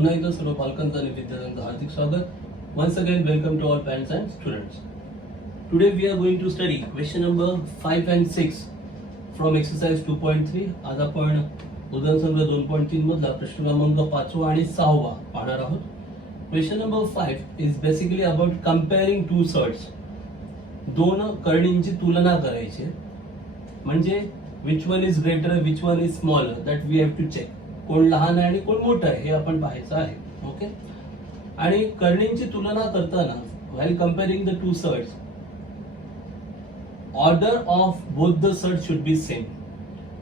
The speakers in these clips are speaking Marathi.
पुन्हा एकदा सर्व पालकांचं आणि विद्यार्थ्यांचं हार्दिक स्वागत. Once again, welcome to all parents and students. Today we are going to study question number 5 and 6 from exercise 2.3. आज आपण उदाहरण संख्या 2.3 मधला प्रश्न क्रमांक 5 आणि 6 पाहणार आहोत. Question number 5 is basically about comparing two surds. दोन करणींची तुलना करायची. म्हणजे which one is greater, which one is smaller, that we have to check. कोण लहान आहे आणि कोण मोठं आहे हे आपण पाहायचं आहे. ओके. आणि करणींची तुलना करताना while comparing the two surds, order of both the surds should be same.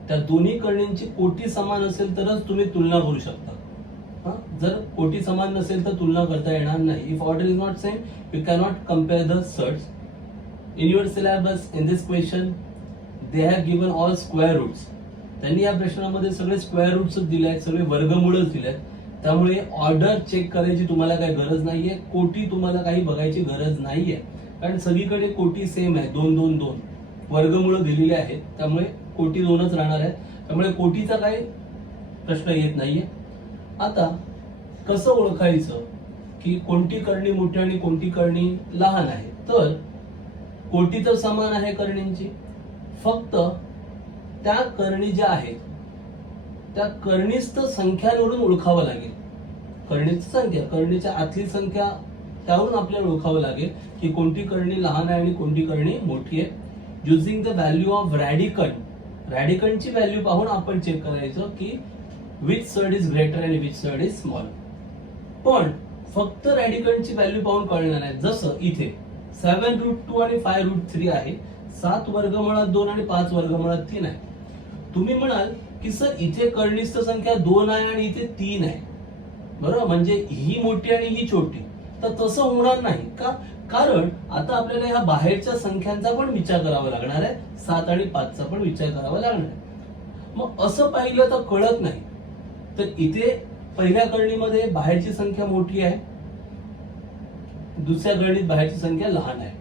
त्या दोन्ही करणींची कोटी समान असेल तरच तुम्ही तुलना करू शकता. जर कोटी समान नसेल तर तुलना करता येणार नाही. If order is not same, you cannot compare the surds. In your syllabus, in this question, they have given all square roots. त्यांनी या प्रश्नामध्ये सगळे स्क्वेअर रूट्स दिले आहेत, सगळे वर्गमूळच दिले आहेत. त्यामुळे ऑर्डर चेक करायची तुम्हाला काही गरज नाहीये, कोटी तुम्हाला काही बघायची गरज नाहीये, कारण सगळीकडे कोटी सेम आहे. 2 2 2 वर्गमूळ दिलेले आहेत, त्यामुळे कोटी 2च राहणार आहे. त्यामुळे कोटीचा काही प्रश्न येत नाहीये. आता कसं ओळखायचं की कोणती करणी मोठी आणि कोणती करणी लहान आहे? तर कोटी तर समान आहे करणींची, फक्त त्या करणी ज्या आहेत त्या करणीस्थ संख्यांवरून ओळखावं लागेल. करणीची संख्या, करणीच्या आतली संख्या, त्यावरून आपल्याला ओळखावं लागेल की कोणती करणी लहान आहे आणि कोणती करणी मोठी आहे. Using the value of radicand, रॅडिकंडची व्हॅल्यू पाहून आपण चेक करायचं की विच सर्ड इज ग्रेटर आणि विच सर्ड इज स्मॉल. पण फक्त रॅडिकंडची व्हॅल्यू पाहून कळणार नाही. जसं इथे 7√2 आणि 5√3 आहे, 7 वर्गमुळात 2 आणि 5 वर्गमुळात 3 आहे. तुम्ही म्हणाल की सर इथे करणीस्थ संख्या 2 आहे आणि इथे 3 आहे, बरोबर, म्हणजे ही मोठी आणि ही छोटी. तर तसं होणार नाही का? कारण आता आपल्याला ह्या बाहेरच्या संख्यांचा पण विचार करावा लागणार आहे, 7 आणि 5चा पण विचार करावा लागणार आहे. मग असं पाहिलं तर कळत नाही. तर इथे पहिल्या करणीमध्ये बाहेरची संख्या मोठी आहे, दुसऱ्या करणीत बाहेरची संख्या लहान आहे.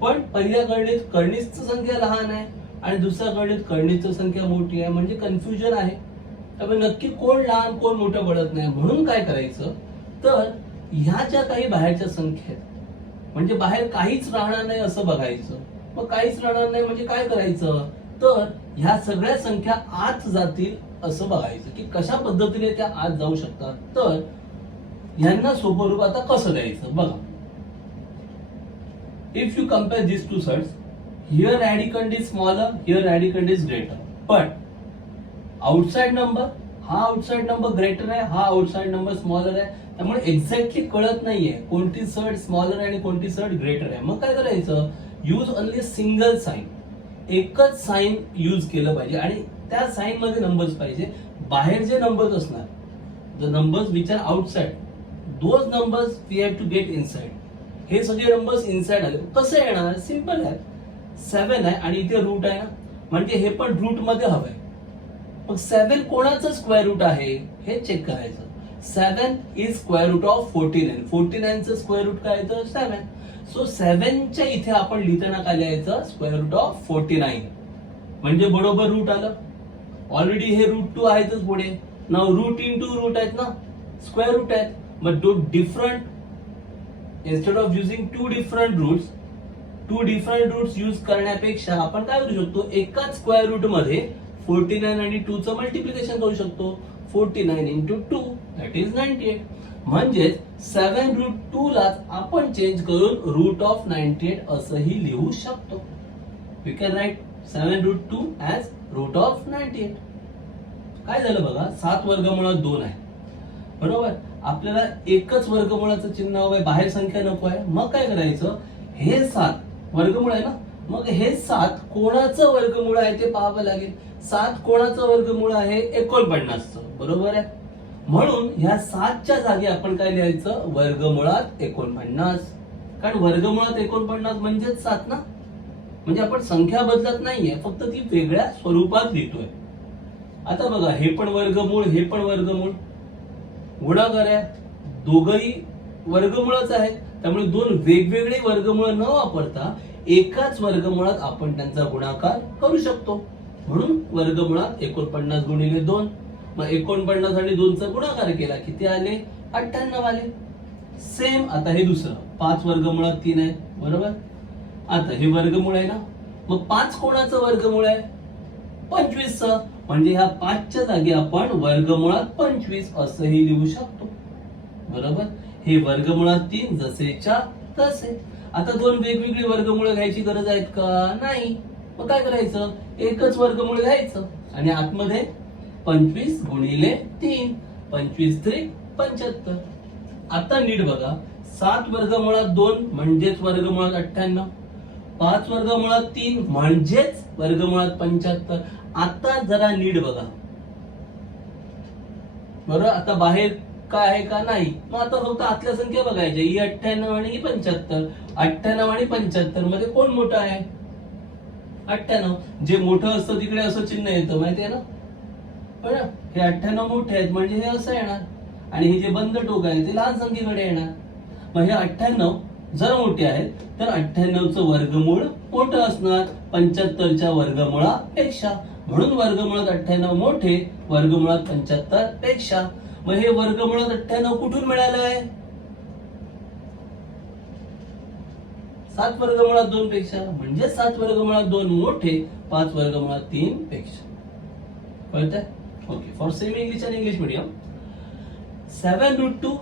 पण पहिल्या करणीत करणीस्थ संख्या लहान आहे आणि दुसऱ्या करणीत करणीस्थ संख्या मोठी आहे, म्हणजे कन्फ्युजन आहे. त्यामुळे नक्की कोण लहान कोण मोठं पडत नाही. म्हणून काय करायचं, तर ह्या ज्या काही बाहेरच्या संख्या आहेत, म्हणजे बाहेर काहीच राहणार नाही असं बघायचं. मग काहीच राहणार नाही म्हणजे काय करायचं, तर ह्या सगळ्या संख्या आत जातील असं बघायचं की कशा पद्धतीने त्या आत जाऊ शकतात. तर ह्यांना सोपं रूप आता कसं द्यायचं बघा. If you compare these two surds, here radicand is smaller, here radicand is greater. But outside number, हा outside number greater आहे, हा outside number smaller आहे. त्यामुळे एक्झॅक्टली कळत नाहीये कोणती सर्ड स्मॉलर आहे आणि कोणती सर्ड ग्रेटर आहे. मग काय करायचं, यूज ओनली सिंगल साइन, एकच साइन यूज केलं पाहिजे आणि त्या साइन मध्ये नंबर्स पाहिजे. बाहेर जे नंबर्स असणार, the numbers which are outside, those numbers we have to get inside. हे सगळे नंबर्स इनसाइड आले. कसं येणार, सिंपल आहे. 7 आहे आणि इथे रूट आहे ना, म्हणजे हे पण रूट मध्ये हवंय. मग 7 कोणाचं स्क्वेअर रूट आहे हे चेक करायचं. 7 इज स्क्वेअर रूट ऑफ 49. 49चं स्क्वेअर रूट काय येतं, 7. सो 7च्या इथे आपण लिहिताना काय लिहायचं, स्क्वेअर रूट ऑफ 49, म्हणजे बरोबर रूट आलं. ऑलरेडी हे रूट 2 आहेतच पुढे. नाव रूट इंटू रूट आहेत ना, स्क्वेअर रूट आहेत. मग two different, instead of using two different roots use करण्यापेक्षा आपण काय करू शकतो, एकाच स्क्वेअर रूट मध्ये 49 आणि 2चं मल्टिप्लिकेशन करू शकतो. 49 into 2 that is 98. म्हणजे 7√2 ला आपण चेंज करून रूट ऑफ 98 असंही लिहू शकतो. We can write 7√2 as root of 98. काय झालं बघा, 7 वर्गमुळात 2 आहे, बरोबर. आपल्याला एकच वर्गमुळाचं चिन्ह हवंय, बाहेर संख्या नको आहे. मग काय करायचं, हे 7 वर्गमूळ आहे ना, मग हे 7 कोणाचं वर्गमूळ आहे ते पाहावं लागेल. 7 कोणाचं वर्गमूळ आहे, 49चं, बरोबर आहे. म्हणून ह्या 7च्या जागी आपण काय लिहायचं, वर्गमुळात 49. कारण वर्गमुळात 49 म्हणजेच 7 ना, म्हणजे आपण संख्या बदलत नाहीये, फक्त ती वेगळ्या स्वरूपात लिहितोय. आता बघा, हे पण वर्गमूळ, हे पण वर्गमूळ, गुणाकार आहे, दोघही वर्गमुळच आहेत. त्यामुळे दोन वेगवेगळे वर्गमूळ न वापरता एकाच वर्गमुळात आपण त्यांचा गुणाकार करू शकतो. म्हणून वर्गमुळात 49 गुणिले 2 मग 49 आणि 2चा गुणाकार केला किती आले 98 आले. सेम आता हे दुसरं 5 वर्गमुळात 3 आहे बरोबर. आता हे वर्गमूळ आहे ना, मग 5 कोणाचं वर्गमूळ आहे 25 म्हणजे ह्या 5च्या जागी आपण वर्गमुळात 25 असंही लिहू शकतो बरोबर. हे वर्गमुळात 3 जसेच्या तसे. आता दोन वेगवेगळी वर्गमूळ घ्यायची गरज आहेत का नाही. मग काय करायचं एकच वर्गमूळ घ्यायचं आणि आतमध्ये 25 गुणिले 3 25 3 75. आता नीट बघा 7 वर्गमुळात 2 म्हणजेच वर्गमुळात 98, 5 वर्गमुळात 3 म्हणजेच वर्गमुळात 75. आता जरा नीट बघा बरोबर. आता बाहेर काय आहे का नाही. मग आता फक्त आतल्या संख्या बघायच्या ही 98 आणि ही 75. 98 आणि 75 मध्ये कोण मोठं आहे 98. जे मोठं असतं तिकडे असं चिन्ह येतं माहितीये ना. बरं हे 98 मोठे आहेत म्हणजे हे असं येणार आणि हे जे बंद टोक आहे ते लहान संख्येकडे येणार. मग हे 98 जर मोठे आहेत तर 98चं वर्गमूळ मोठं असणार 75च्या वर्गमुळापेक्षा. म्हणून वर्गमुळात 98 मोठे वर्गमुळात 75 पेक्षा. मग हे वर्गमुळात 98 कुठून मिळालंय 7 वर्गमुळात 2 पेक्षा. म्हणजे 7 वर्गमुळात 2 मोठे 5 वर्गमुळात 3 पेक्षा. कळतंय. ओके. फॉर सेमी इंग्लिश आणि इंग्लिश मीडियम 7√2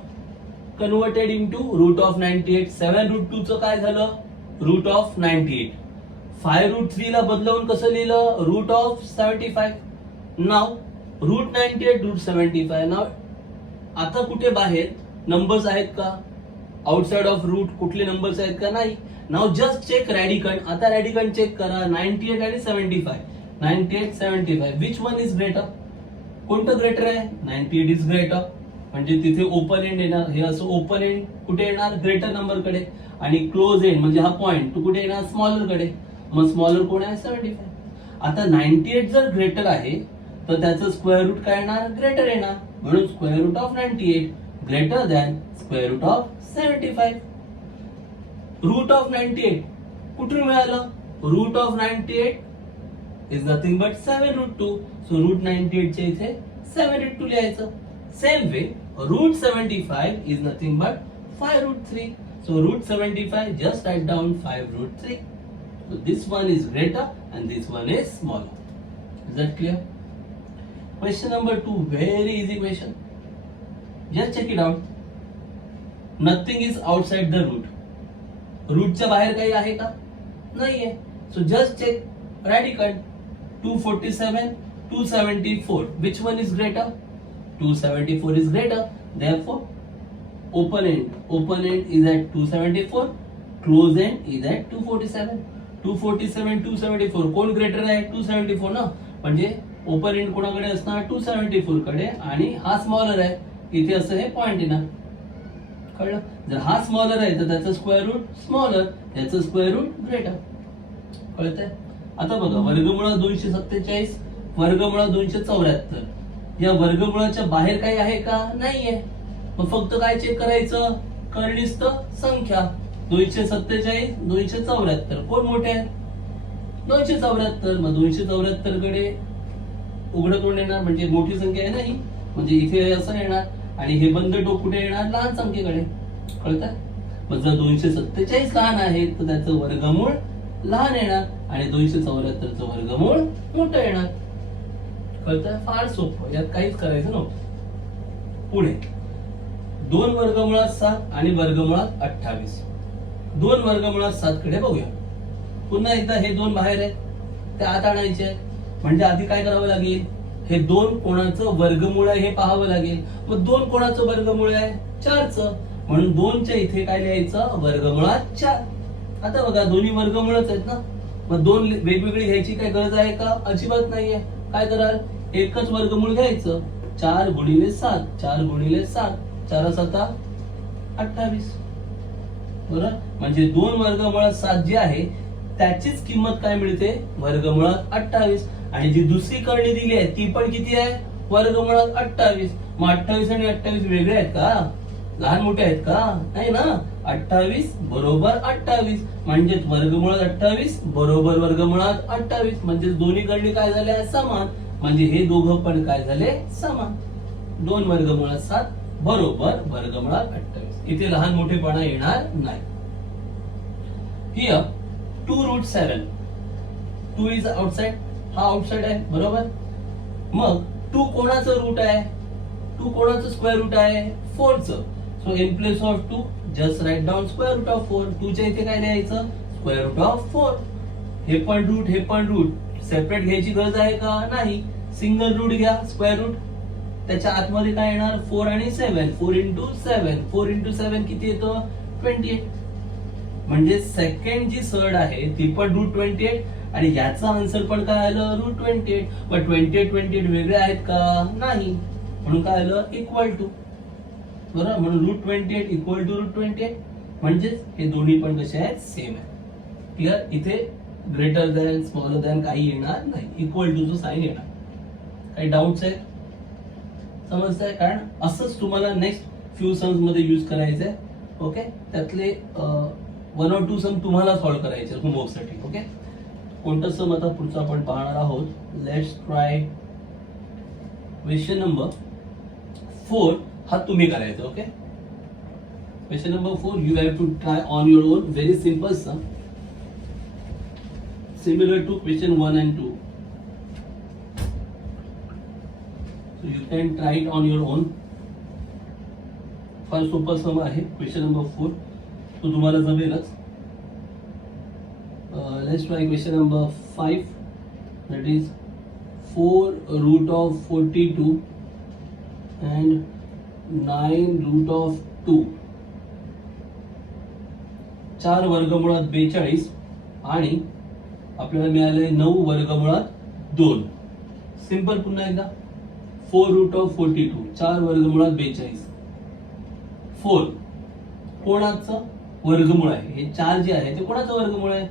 कन्वर्टेड इनटू √98. 7√2 चं काय झालं √98. 5√3 ला बदलवून कसं लिहिलं √75. नाव √98 √75. नाव आता कुठे बाहेर नंबर्स आहेत का आउटसाइड ऑफ रूट कुठले नंबर्स आहेत का नाही. नाव जस्ट चेक रॅडिकंड. आता रॅडिकंड चेक करा 98 आणि 75. 98 75 विच वन इज ग्रेटर. कोणतं ग्रेटर आहे 98 इज ग्रेटर. म्हणजे तिथे ओपन एंड येणार. हे असं ओपन एंड कुठे येणार ग्रेटर नंबर कडे आणि क्लोज एंड म्हणजे हा पॉइंट तो कुठे येणार स्मॉलर कडे. मग स्मॉलर कोण आहे 75. आता 98 जर ग्रेटर आहे तर त्याचं स्क्वेअर रूट काय येणार ग्रेटर येणार. म्हणून square root of 98 greater than square root of 75. Root of 98 कुठून मिळालं root of 98 is nothing but 7√2. So √98 च्या इथे 7√2 लिहायचं. Same way √75 is nothing but 5√3. So √75 just write down 5√3. So this one is greater and this one is smaller. Is that clear? Question number 2, very easy question. Just check it out. Nothing is outside the root. Root च्या बाहेर काही आहे का नाहीये. So just check radicand 247 274 which one is greater 274 is greater. Therefore open end is at 274, close end is at 247. 247 274 कोण ग्रेटर आहे 274 ना. म्हणजे ओपन एंड कोणाकडे असणार 274 कडे आणि हा स्मॉलर आहे. इथे असं हे पॉइंट येणार. कळलं. जर हा स्मॉलर आहे तर त्याचं स्क्वेअर रूट स्मॉलर त्याचं स्क्वेअर रूट ग्रेटर. कळतंय. आता बघा वर्गमुळात 247 वर्गमुळात 274. या वर्गमुळाच्या बाहेर काही आहे का नाहीये. मग फक्त काय चेक करायचं कनिष्ठ संख्या 247 274 कोण मोठे आहेत 274. मग 274 कडे उघडं तोंड येणार म्हणजे मोठी संख्या आहे नाही म्हणजे इथे असं येणार आणि हे बंद टोक कुठे येणार लहान संख्येकडे. कळतंय. मग जर 247 लहान आहे तर त्याचं वर्गमूळ लहान येणार आणि 274चं वर्गमूळ मोठं येणार. कळतंय. फार सोपं यात काहीच करायचं नव्हतं. पुढे 2 वर्गमुळात 7 आणि वर्गमुळात 28. 2 वर्गमुळात 7 कडे बघूया. पुन्हा एकदा हे 2 बाहेर आहेत ते आत आणायचे आहेत. म्हणजे आधी काय करावं लागेल हे 2 कोणाचं वर्गमूळ आहे हे पाहावं लागेल. मग 2 कोणाचं वर्गमूळ आहे 4चं. म्हणून 2 च्या इथे काय लिहायचं वर्गमुळात 4. आता बघा दोन्ही वर्गमूळच आहेत ना. मग 2 वेगवेगळी घ्यायची काय गरज आहे का अजिबात नाहीये. काय कराल एकच वर्गमूळ घ्यायचं 4 गुणिले 7 4 गुणिले 7 4 7 28. बरोबर. म्हणजे 2 वर्गमुळात 7 जे आहे त्याचीच किंमत काय मिळते वर्गमुळात 28. आणि जी दुसरी करणी दिली आहे ती पण किती आहे वर्गमुळात 28. मग 28 आणि 28 वेगळे आहेत का लहान मोठे आहेत का नाही ना. 28 बरोबर 28 म्हणजेच वर्गमुळात 28 बरोबर वर्गमुळात 28. म्हणजे दोन्ही करणी काय झाल्या समान म्हणजे हे दोघं पण काय झाले समान. 2 वर्गमुळात 7 बरोबर वर्गमुळात 28. इथे लहान मोठेपणा येणार नाही. Here 2 root 7. 2 is outside. हा आउटसाइड आहे बरोबर. मग 2 कोणाचं रूट आहे? 2 कोणाचं स्क्वेअर रूट आहे? 4 चं. So in place of 2 just write down square root of 4. 2 च्या इथे काय लिहायचं? Square root of 4. हे पण रूट सेपरेट घ्यायची गरज आहे का? नाही. सिंगल रूट घ्या, स्क्वेअर रूट. त्याच्या आतमध्ये काय येणार? 4 आणि 7. 4 इंटू 7. 4 इंटू 7 किती येतं? 28. म्हणजे सेकंड जी सर्ड आहे ती पण रूट 28 आणि याचा आन्सर पण काय आलं? रूट 28. पण 28 वेगळे आहेत का? नाही. म्हणून काय आलं? Equal to. बरोबर. म्हणून रूट 28 इक्वल टू रूट 28. म्हणजेच हे दोन्ही पण कसे आहेत? सेम आहे. क्लिअर. इथे ग्रेटर दॅन स्मॉलर दॅन काही येणार नाही. इक्वल टू चं साइन येणार. काही डाऊट्स आहेत? समजतंय? कारण असंच तुम्हाला नेक्स्ट फ्यू सम्स मध्ये यूज करायचं आहे. ओके. त्यातले 1 or 2 सम तुम्हाला सॉल्व्ह करायचे होमवर्क साठी. ओके. कोणतं सम आता पुढचं आपण पाहणार आहोत. Let's try question number 4. हा तुम्ही करायचा. Okay. Question number 4 you have to try on your own. Very simple sum, similar to question 1 and 2. So you can try it on your own. फार सोपा सम आहे. क्वेश्चन नंबर 4 तो तुम्हाला जमेलच. Let's try question number 5. that is 4 root of 42 and 9 root of 2. 4 वर्गमुळात 42 आणि आपल्याला मिळाले 9 वर्गमुळात 2. सिंपल. पुन्हा एकदा 4 रूट ऑफ 42. 4 वर्गमुळात 42. 4 कोणाचं वर्गमूळ आहे? हे 4 जे आहे ते कोणाचं वर्गमूळ आहे?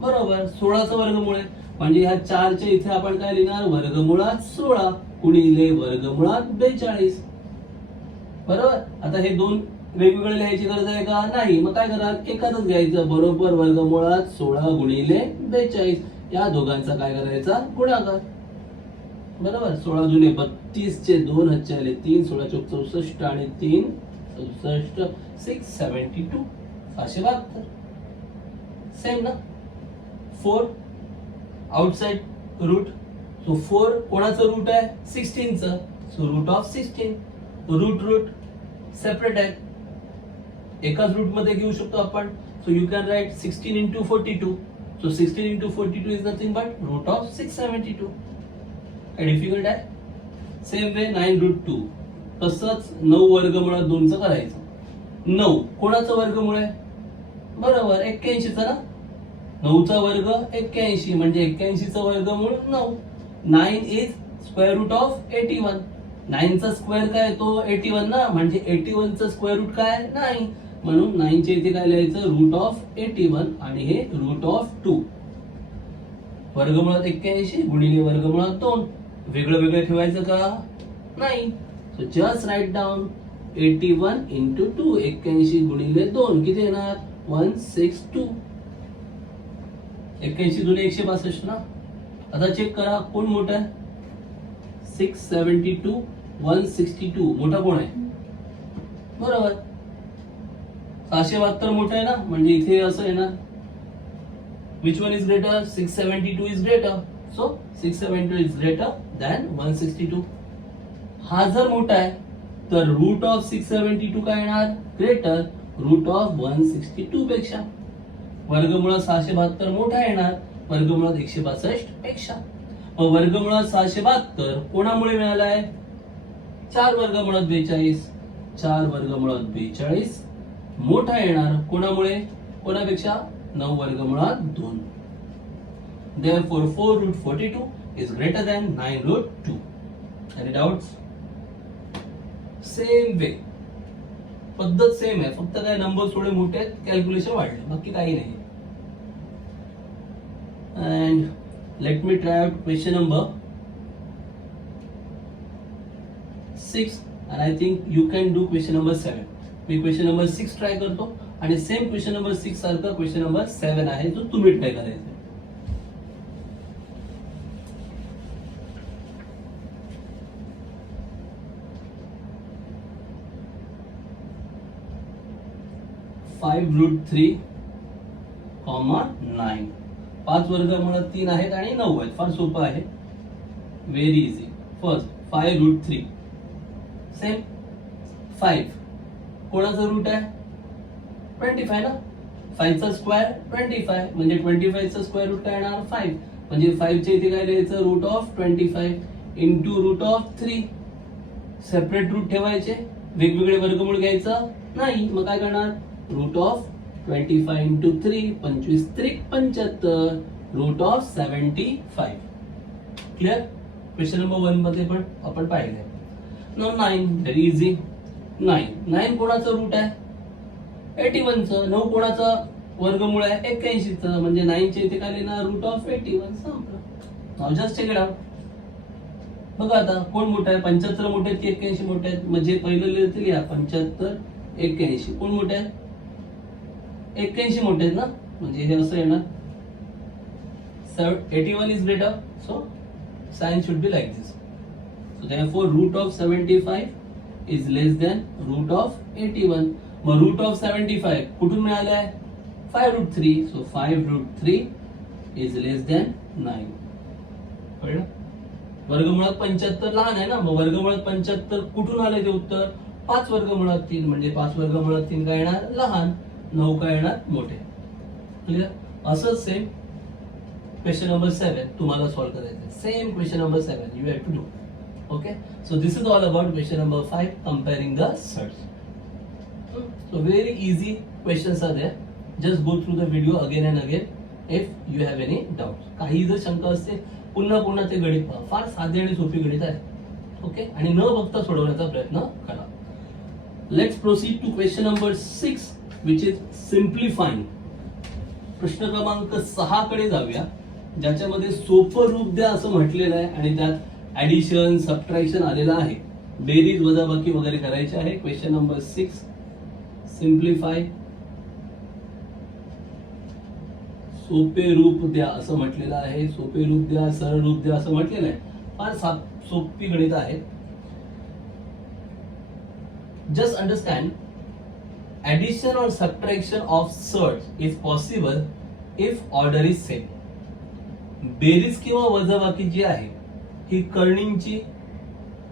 बरोबर 16चं वर्गमूळ आहे. म्हणजे ह्या 4 च्या इथे आपण काय लिहिणार? वर्गमुळात 16 गुणिले वर्गमुळात 42. बरोबर. आता हे दोन वेगवेगळे लिहायची गरज आहे का? नाही. मग काय करा? एकाच घ्यायचं. बरोबर वर्गमुळात 16 गुणिले 42. या दोघांचा काय करायचा? गुणाकार. बरोबर. 16 दुने 32 चे 2 हातचे आले 3. 16 चौक 64 आणि 3 64. 672. 672. सेम ना. 4 आउटसाइड रूट. सो 4 कोणाचं रूट आहे? 16 चं. So root of 16. Root separate आहे. एकाच रूट मध्ये घेऊ शकतो आपण. So you can write 16 into 42. So 16 into 42 is nothing but root of 672. काय डिफिकल्ट आहे? Same way 9 root 2. तसंच 9 वर्गमुळात 2 चं करायचं. 9 कोणाचं वर्गमूळ आहे? बरोबर 81 चं ना. 9 चा वर्ग 81 म्हणजे 81 चं वर्गमूळ 9. 9 इज स्क्वेअर रूट ऑफ 81. 9 चा स्क्वेअर काय येतो? 81 ना. म्हणजे 81 चा स्क्वेअर रूट काय? 9. म्हणून 9 च्या इथे काय लिहायचं? रूट ऑफ 81 आणि हे रूट ऑफ 2. वर्गमुळात 81 गुणिले वर्गमुळात 2. वेगळं ठेवायचं का? नाही. So just write down 81 into 2. 81 गुणिले 2 किती येणार? 162. 81 दुने 162 ना. आता चेक करा कोण मोठा आहे? 672 162. मोठा कोण आहे? बरोबर 672 मोठा आहे ना. म्हणजे इथे असं आहे ना. which one is greater? 672 is greater. so 672 is greater than 162. हा जर मोठा आहे तर रूट ऑफ 672 काय येणार? ग्रेटर रूट ऑफ 162 पेक्षा. वर्गमुळात 672 मोठा येणार वर्गमुळात 162 पेक्षा. वर्गमुळात 672 कोणामुळे मिळालाय? 4 वर्गमुळात 42. 4 वर्गमुळात 42 मोठा येणार कोणामुळे? कोणापेक्षा? 9 वर्गमुळात 2. Therefore 4 root 42 is greater than 9 root 2. Any doubts? Same way. पद्धत सेम आहे. फक्त काय नंबर थोडे मोठे आहेत, कॅल्क्युलेशन वाढले, बाकी काही नाही. And let me try out question number 6 and I think you can do question number 7. Me question number 6 try करतो आणि सेम क्वेश्चन नंबर 6 सारखा क्वेश्चन नंबर 7 आहे जो तुम्ही ट्राय करायचा. 5√3, 9. 5 वर्गमुळात 3 आहेत आणि 9 आहेत. फार सोपं आहे, व्हेरी इझी. फर्स्ट 5√3 सेम 5 कोणाचं रूट आहे 25 ना. 5 चा स्क्वेअर 25 म्हणजे 25 चा स्क्वेअर रूट काय येणार 5 म्हणजे 5 च्या इथे काय लिहायचं root of 25 into root of 3. Separate root ठेवायचे, वेगवेगळे वर्गमूळ घ्यायचं नाही. मग काय करणार root of 25 into 3, 25 3 75 root of 75. Clear. Question number 1 मध्ये पण आपण पाहिलंय. Now 9 very easy. 9 कोणाचं रूट आहे 81 चं. 9 कोणाचं वर्गमूळ आहे 81 चं म्हणजे 9 च्या इथे काय लिहिणार रूट ऑफ 81. संपलं. Now just check it out. बघा आता कोण मोठं आहे 75 मोठे आहेत की 81 मोठे आहेत. म्हणजे पहिलं लिहिलं लिहा 75 81 कोण मोठे आहे 81 मोठे आहेत ना. म्हणजे हे असं येणार 81 is greater. So sine should be like this. So therefore root of 75 is less than root of 81. मग root of 75 कुठून मिळालाय 5√3. So 5√3 is less than 9. कळलं. वर्गमुळात 75 लहान आहे ना. मग वर्गमुळात 75 कुठून आले ते उत्तर 5 वर्गमुळात 3 म्हणजे 5 वर्गमुळात 3 काय येणार लहान, 9 काय येणार मोठे. क्लिअर. असंच सेम क्वेश्चन नंबर 7 तुम्हाला सॉल्व्ह करायचं. Same question number 7 you have to do. Okay, so this is all about question number 5, comparing the surds. So very easy questions are there. Just go through the video again and again if you have any doubts. काही जर शंका असते पुन्हा ते गणित पहा. फार साधे आणि सोपी गणित आहे. ओके, आणि न बघता सोडवण्याचा प्रयत्न करा. Let's proceed to question number 6 which is simplifying. प्रश्न क्रमांक 6 कडे जाऊया, ज्याच्यामध्ये सोपं रूप द्या असं म्हटलेलं आहे आणि त्यात ऍडिशन सबट्रॅक्शन आलेला आहे. बेरीज वजाबाकी वगैरे करायचे आहे. Question number 6 simplify. सोपे रूप द्या असं म्हटलेलं आहे. सोपे रूप द्या, सरळ रूप द्या असं म्हटलेलं आहे. फार सोपी गणित आहे. जस्ट अंडरस्टँड ऍडिशन और subtraction of surds is possible if order is same. बेरीज किंवा वजाबाकी जी आहे ही करणींची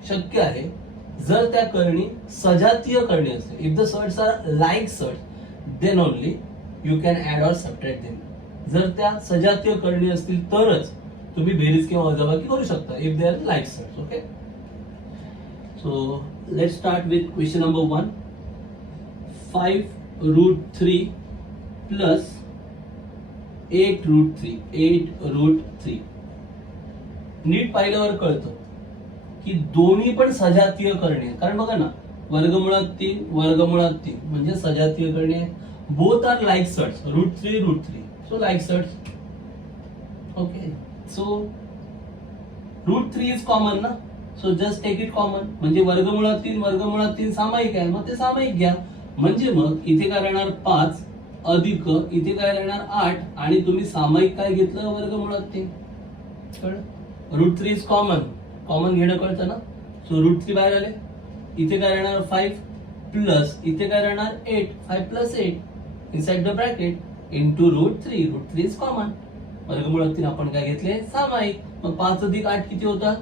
शक्य आहे जर त्या करणी सजातीय करणी असतील. If the surds are like surds then only you can add or subtract them. जर त्या सजातीय करणी असतील तरच तुम्ही बेरीज किंवा वजाबाकी करू शकता. If they are like surds. Okay, so let's start with question number 1. 5√3 plus 8√3. 8√3 नीट पाहिल्यावर कळतं की दोन्ही पण सजातीय करणे. कारण बघा ना वर्गमुळात 3 वर्गमुळात 3 म्हणजे सजातीय करणे. Both are like surds. √3 so like surds. Okay, so √3 is common ना. So just take it common. म्हणजे वर्गमुळात 3 सामायिक आहे. मग ते सामायिक घ्या. म्हणजे मग इथे काय राहणार 5 अधिक इथे काय राहणार 8 आणि तुम्ही सामायिक काय घेतलं वर्गमुळात 3. कळलं. √3 इज कॉमन घेणं कळतं ना. सो √3 बाहेर आले. इथे काय राहणार 5 प्लस इथे काय राहणार 8. 5 plus 8 inside the bracket into √3. √3 is common. वर्गमुळात 3 आपण काय घेतले सामायिक. मग 5 अधिक 8 किती होतात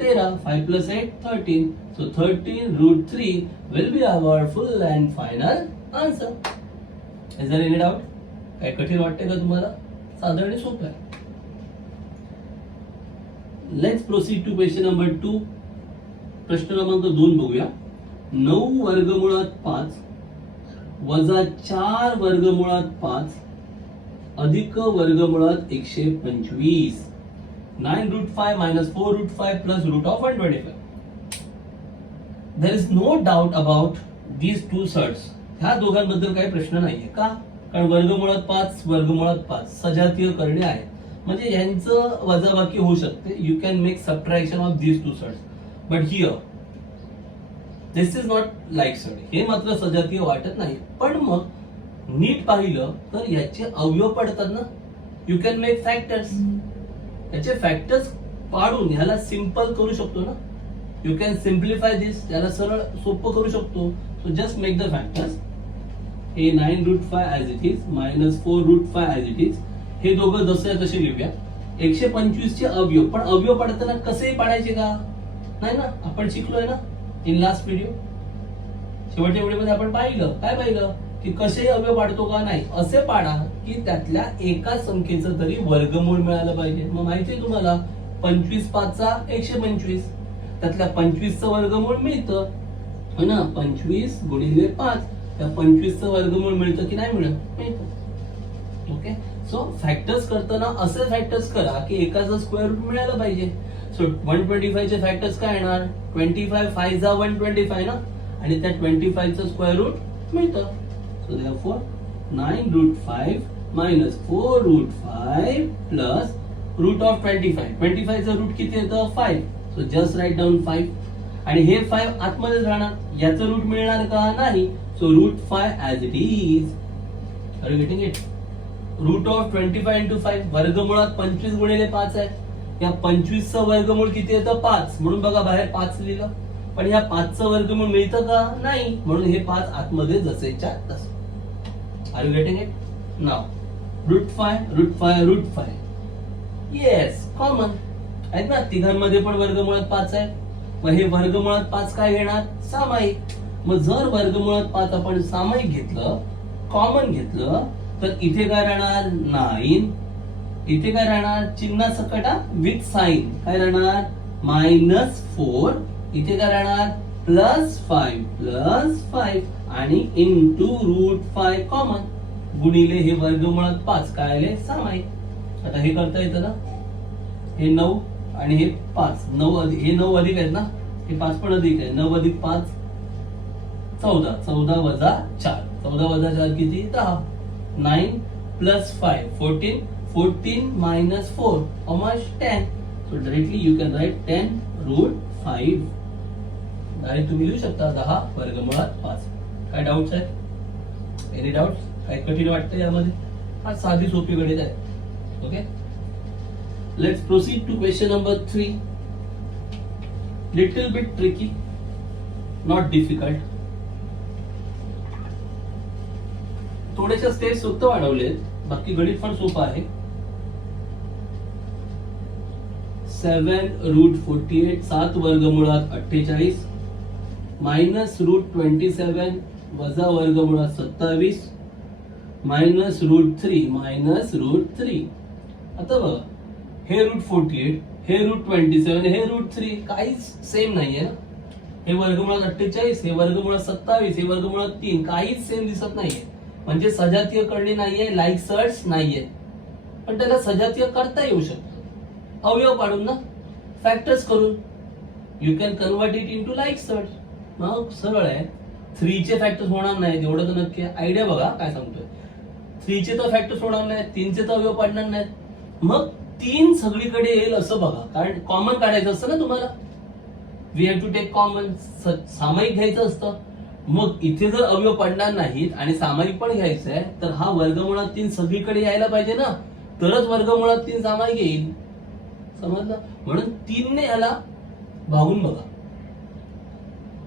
13. 5 plus 8 13. So 13√3 will be our full and final answer. Is there any doubt. काय कठीण वाटते का तुम्हाला. साधं आणि सोपं आहे. Let's proceed to question number 2. प्रश्न क्रमांक 2 बघूया. 9 वर्गमुळात 5 वजा 4 वर्गमुळात 5 अधिक वर्गमुळात 125. 9√5 minus 4√5 plus root of 125. There is no doubt about these two surds. ह्या दोघांबद्दल काही प्रश्न नाहीये. का. कारण वर्गमुळात 5 वर्गमुळात 5 सजातीय करणे आहेत. म्हणजे यांचं वजाबाकी होऊ शकते. You can make subtraction of these two surds. But here this is not like surd. हे मात्र सजातीय वाटत नाही. पण मग नीट पाहिलं तर याचे अवयव पडतात ना. You can make factors. याचे फॅक्टर्स पाडून ह्याला सिंपल करू शकतो ना. You can simplify this. याला सरळ सोपं करू शकतो. So just make the factors. हे 9 root 5 as it is minus 4 root 5 as it is. हे दोघं जसे तसे लिहूया. 125 चे अवयव, पण अवयव पाडताना कसे पाडायचे का नाही ना, आपण शिकलोय ना इन लास्ट व्हिडिओ. शेवटच्या व्हिडिओमध्ये आपण पाहिलं, काय पाहिलं की कसे अवयव पाडतो का नाही. असे पाडा की त्यातल्या एका संख्येचं तरी वर्गमूळ मिळालं पाहिजे. मग माहितीये तुम्हाला 25 5 125, त्यातल्या 25 चं वर्गमूळ मिळतं हो ना. 25 गुणिले 5, त्या 25 चं वर्गमूळ मिळतं की नाही मिळत, मिळतं. ओके, सो फॅक्टर्स करताना असे फॅक्टर्स करा की एकाचं स्क्वेअर रूट मिळालं पाहिजे. सो 125 चे फॅक्टर्स काय येणार, 25 5 जा 125 ना, आणि त्या 25 चं स्क्वेअर रूट मिळतं. So therefore 9 root 5 minus 4 root 5 plus root of 25. 25 चं रूट किती येतं 5. So just write down 5. आणि हे 5 आतमध्ये राहणार, याचं रूट मिळणार का नाही. So root 5 as it is. Are you getting it. Root of 25 into 5, वर्गमुळात 25 गुणिले 5 आहे. या 25 चं वर्गमूळ किती येतं 5, म्हणून बघा बाहेर 5 लिहिलं. पण या 5 चं वर्गमूळ मिळतं का नाही, म्हणून हे 5 आतमध्ये जसेच्या तसे. Are you getting it. नाव root 5 root 5 root 5. Yes, common आहेत ना, तिघांमध्ये पण वर्गमुळात 5 आहे. मग हे वर्गमुळात 5 काय घेणार, सामायिक. मग जर वर्गमुळात 5 आपण सामायिक घेतलं, कॉमन घेतलं, तर इथे काय राहणार 9. इथे काय राहणार चिन्ह सकटा विथ साइन, काय राहणार -4. इथे काय राहणार +5 आणि इंटू रूट 5 कॉमन गुणिले हे वर्गमुळात 5 काय आले सामायिक. आता हे करता येतं ना, हे 9 आणि हे 5, 9 अधिक हे 9 अधिक आहेत ना, हे 5 पण अधिक आहे. 9 अधिक 5 14, 14 वजा 4, 14 वजा 4 किती 10. 9 plus 5 14, 14 minus 4 how much 10. So directly you can write 10 root 5. Direct तुम्ही लिहू शकता 10 वर्गमुळात 5. काय डाउट्स आहेत, एनी डाउट्स, काय कठीण वाटतं यामध्ये. हा साधी सोपी गणित आहे. Okay, let's proceed to question number 3. Little bit tricky, not difficult. थोडेसे स्टेप्स फक्त वाढवलेत, बाकी गणित पण सोपं आहे. 7 रूट 48, 7 वर्गमुळात 48 मायनस रूट 27 वजा वर्गमुळात 27 मायनस रूट 3 मायनस रूट 3. आता बघा, हे रूट 48, हे रूट 27, हे रूट 3 काहीच सेम नाहीये ना. हे वर्गमुळात 48, हे वर्गमुळात 27, हे वर्गमुळात 3, काहीच सेम दिसत नाहीये. म्हणजे सजातीय करणे नाहीये, लाईक सर्ट्स नाहीये. पण त्याला सजातीय करता येऊ शकतं अवयव पाडून ना, फॅक्टर्स करून. You can convert it into like surds. मग सरळ आहे. 3 चे फॅक्टर्स होणार नाहीत एवढं तर नक्की आहे. आयडिया बघा काय सांगतोय. 3 चे तर फॅक्टर्स होणार नाहीत, 3 चे तर अवयव पाडणार नाहीत. मग 3 सगळीकडे येईल असं बघा, कारण कॉमन काढायचं असतं ना तुम्हाला. We have to take common, सामायिक घ्यायचं असतं. मग इथे जर अवयव पडणार नाहीत आणि सामायिक पण घ्यायचं आहे, तर हा वर्गमुळात 3 सगळीकडे यायला पाहिजे ना, तरच वर्गमुळात 3 सामायिक येईल. समजलं. म्हणून 3 ने याला भागून बघा.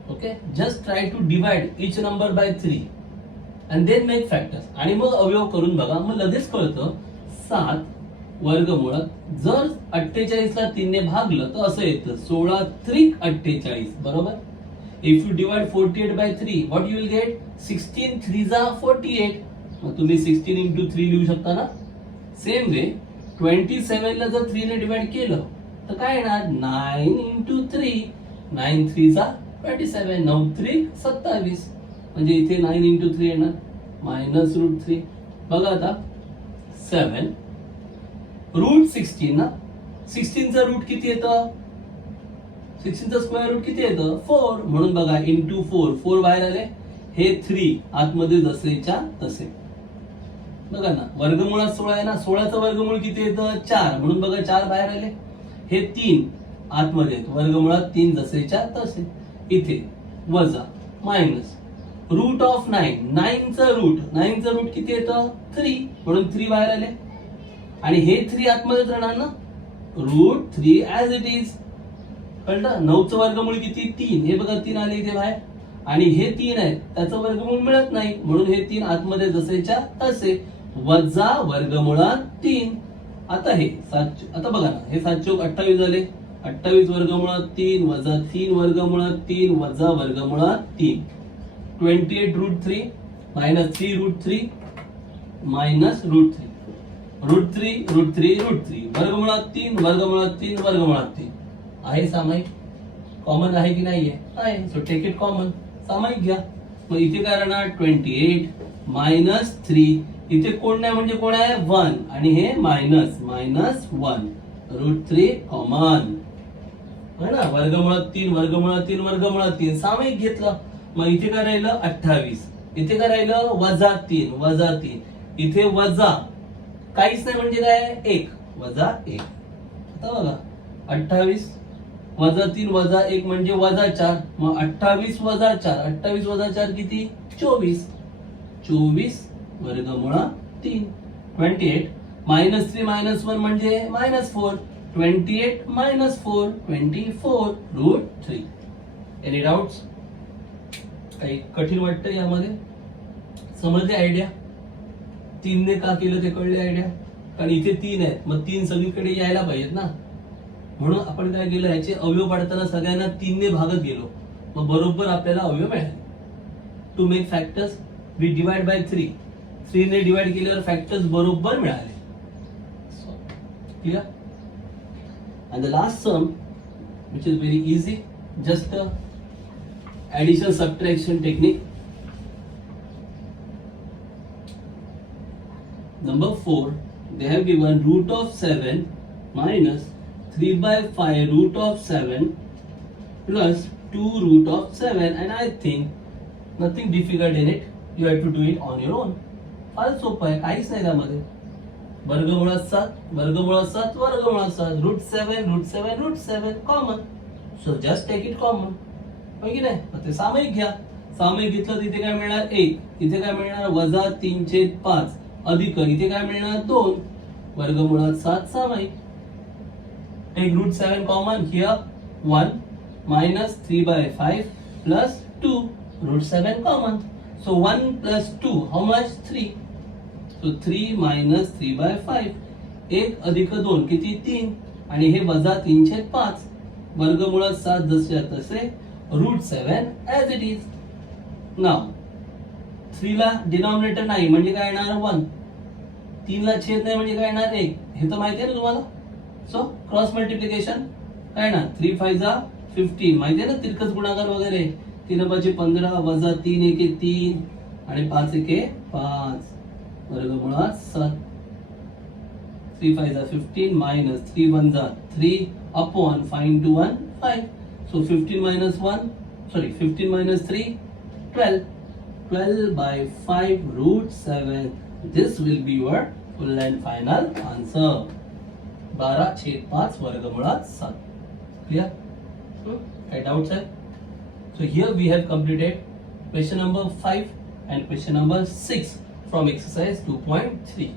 Okay, just try to divide each number by 3 and then make factors. आणि मग अवयव करून बघा, मग लगेच कळतं. 7 वर्गमुळात जर 48 ला 3 ने भागलं तर असं येतं 16 त्रिक 48, बरोबर. If you divide 48 by 3, what you will get? 16 3 जा 48. मग तुम्ही 16 into 3 लिहू शकता ना. सेम वे 27 ला जर 3 ने डिवाइड केलं तर काय येणार 9 into 3. 9 3 जा 27, 9 3 27. म्हणजे इथे 9 into 3 येणार मायनस रूट 3. बघा आता 7 रूट 16 ना, 16 चा रूट किती येतं, 16 चा स्क्वेअर रूट किती येतं 4. म्हणून बघा इंटू 4, 4 बाहेर आले, हे 3 आतमध्ये जसेच्या तसे. बघा ना, वर्गमुळात 16 आहे ना, 16 चं वर्गमूळ किती येतं 4. म्हणून बघा 4 बाहेर आले, हे 3 आतमध्ये येतं, वर्गमुळात 3 जसेच्या तसे. इथे वजा मायनस रूट ऑफ 9, 9 चं रूट किती येतं 3. म्हणून 3 बाहेर आले आणि हे 3 आतमध्येच राहणार ना, रूट 3 ऍज इट इज. कळलं. 9 चं वर्गमूळ किती 3, हे बघा 3 आले इथे बाहेर. आणि हे 3 आहे त्याचं वर्गमूळ मिळत नाही, म्हणून हे 3 आतमध्ये जसेच्या तसे वजा वर्गमुळात 3. आता हे 7, आता बघा ना, हे 7 चौक 28 झाले, 28 वर्गमुळात 3 वजा 3 वर्गमुळात 3 वजा वर्गमुळात 3, 28 root 3 minus 3 root 3 minus root 3, root 3 root 3 root 3 वर्गमुळात 3 वर्गमुळात 3 वर्गमुळात 3 आहे सामायिक, कॉमन आहे की नाहीये? आहे. सो टेक इट कॉमन, सामायिक घ्या. मग इथे काय राहणार 28 मायनस 3, इथे कोण नाही म्हणजे कोण आहे 1 आणि हे मायनस मायनस 1 रूट 3 कॉमन है ना. वर्गमुळात 3 वर्गमुळात 3 वर्गमुळात 3 सामायिक घेतलं. मग इथे काय राहिलं 28, इथे काय राहिलं वजा 3 वजा 3, इथे वजा काहीच नाही म्हणजे काय 1 वजा 1. आता बघा 28 वजा 3 वजा 1 म्हणजे वजा 4, मग 28 वजा 4, 28 वजा 4 किती 24, 24 वर्गमुळात 3. 28 मायनस 3 मायनस 1 म्हणजे minus 4, 28 minus 4 24 root 3. Any doubts? काही कठीण वाटतं यामध्ये? समजली आयडिया? 3 ने का केलं ते कळले आयडिया? कारण इथे 3 आहेत, मग 3 सगळीकडे यायला पाहिजेत ना, म्हणून आपण काय केलं याचे अवयव पाडताना सगळ्यांना 3 ने भागत गेलो, मग बरोबर आपल्याला अवयव मिळाले. To make factors we divide by 3, 3 ने डिवाइड केल्यावर फॅक्टर्स बरोबर मिळाले. Clear? And the last sum, which is very easy, just a addition subtraction technique. Number 4, they have given root of 7 minus 3 by 5 root of 7 plus 2 root of 7, and I think nothing difficult in it. You have to do it on your own. फार सोपं आहे, काहीच नाही त्यामध्ये. वर्गमुळात 7 वर्गमुळात 7 वर्गमुळात 7 root 7 root 7 root 7 common. So just take it common, हो की नाही? मग ते सामायिक घ्या. सामायिक घेतलं तर इथे काय मिळणार 1, इथे काय मिळणार वजा 3/5 अधिक इथे काय मिळणार 2 वर्गमुळात 7 सामायिक. Take root 7 common here 1 minus 3 by 5 plus 2 root 7 common. So 1 plus 2 how much 3. So 3 minus 3 by 5, 1 अधिक 2 किती 3 आणि हे वजा 3/5 वर्गमुळात 7 जसे तसे route 7 as it is. Now 3 ला डिनॉमिनेटर नाही म्हणजे काय येणार 1, 3 ला छेद नाही म्हणजे काय येणार 1, हे तर माहिती आहे ना तुम्हाला. सो क्रॉस मल्टिप्लिकेशन काय ना 3 5 जा 15 माहिती आहे ना, तिरकस गुणाकार वगैरे 3 5 15 वजा 3 1 3 आणि 5 1 5 वर्गमुळात 7. 3 5 जा 15 मायनस 3 1 जा 3 upon find 2 1 5. So 15 minus 1 sorry 15 minus 3 12, 12 by 5 root 7. This will be your full and final answer. 12/5 वर्गमुळात 7. Clear? Any doubts है? So here we have completed question number 5 and question number 6 from exercise 2.3.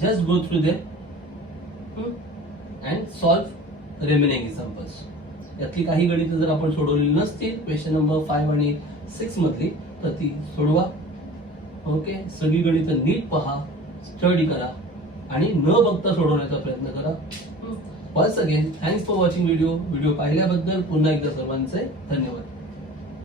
Just go through them and solve remaining examples. यातली काही गणित जर आपण सोडवलेली नसतील क्वेश्चन नंबर 5 आणि 6 मधली तर ती सोडवा. ओके, सगळी गणित नीट पहा, स्टडी करा आणि न बघता सोडवण्याचा प्रयत्न करा. Once again thanks for watching video पाहिल्याबद्दल पुन्हा एकदा सर्वांचे धन्यवाद.